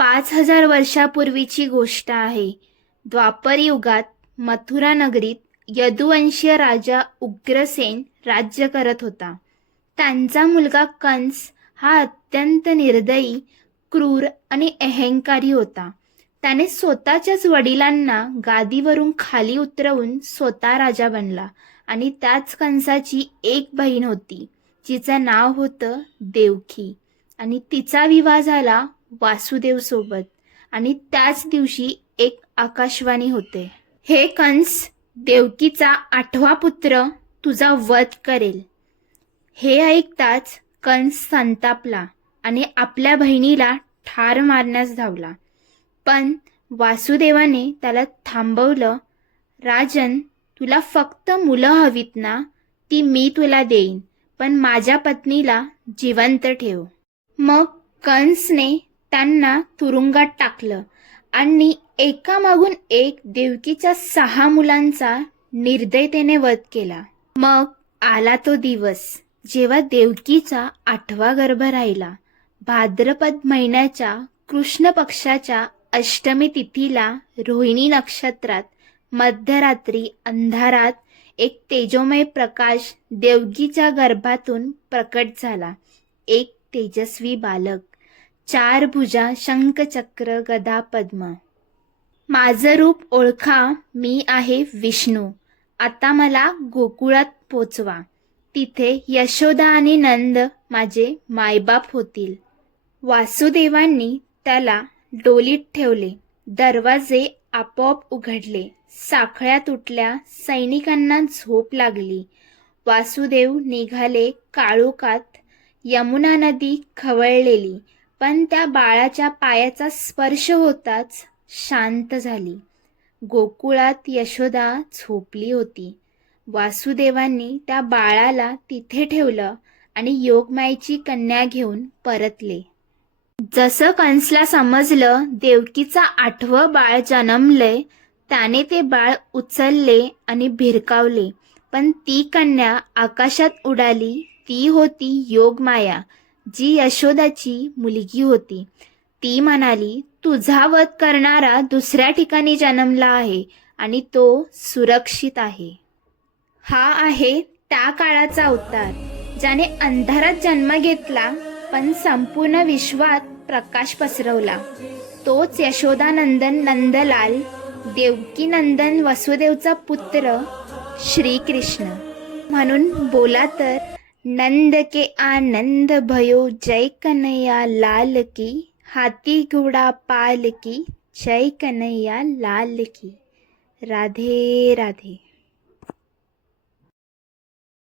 5000 वर्षापूर्वीची गोष्ट आहे. द्वापर युगात मथुरा नगरीत यदुवंशीय राजा उग्रसेन राज्य करत होता. त्यांचा मुलगा कंस हा अत्यंत निर्दयी, क्रूर आणि अहंकारी होता. त्याने स्वतःच्याच वडिलांना गादीवरून खाली उतरवून स्वतः राजा बनला. आणि त्याच कंसाची एक बहीण होती, जिचं नाव होतं देवकी. आणि तिचा विवाह झाला वासुदेव सोबत. आणि त्याच दिवशी एक आकाशवाणी होते, हे कंस, देवकीचा 8वा पुत्र तुझा वध करेल. हे ऐकताच कंस संतापला आणि आपल्या बहिणीला ठार मारण्यास धावला. पण वासुदेवाने त्याला थांबवलं. राजन, तुला फक्त मुलं हवीत ना? ती मी तुला देईन, पण माझ्या पत्नीला जिवंत ठेव. मग कंसने त्यांना तुरुंगात टाकलं आणि एकामागून एक देवकीच्या 6 मुलांचा निर्दयतेने वध केला. मग आला तो दिवस जेव्हा देवकीचा 8वा गर्भ राहिला. भाद्रपद महिन्याच्या कृष्ण पक्षाच्या अष्टमी तिथीला रोहिणी नक्षत्रात मध्यरात्री अंधारात एक तेजोमय प्रकाश देवकीच्या गर्भातून प्रकट झाला. एक तेजस्वी बालक, 4 भुजा, शंखचक्र, गदा, पद्म. माझं रूप ओळखा, मी आहे विष्णू. आता मला गोकुळात पोचवा. तिथे यशोदा आणि नंद माझे मायबाप होतील. वासुदेवांनी त्याला डोलीत ठेवले. दरवाजे आपोआप उघडले. साखळ्या तुटल्या. सैनिकांना झोप लागली. वासुदेव निघाले काळोखात. यमुना नदी खवळलेली, पण त्या बाळाच्या पायाचा स्पर्श होताच शांत झाली. गोकुळात यशोदा झोपली होती. वासुदेवांनी त्या बाळाला तिथे ठेवलं आणि योगमायेची कन्या घेऊन परतले. जसं कंसला समजलं देवकीचा 8वं बाळ जन्मलंय, त्याने ते बाळ उचलले आणि भिरकावले. पण ती कन्या आकाशात उडाली. ती होती योगमाया, जी यशोदाची मुलगी होती. ती म्हणाली, तुझा वध करणारा दुसऱ्या ठिकाणी जन्मला आहे आणि तो सुरक्षित आहे. हा आहे त्या काळाचा अवतार, ज्याने अंधारात जन्म घेतला पण संपूर्ण विश्वात प्रकाश पसरवला. तोच यशोदानंदन नंदलाल, देवकीनंदन वसुदेवचा पुत्र श्रीकृष्ण. म्हणून बोला तर, नंद के आनंद भयो, जय कन्हैया लाल की. हाथी घोडा पाल की, जय कन्हैया लाल की. राधे राधे.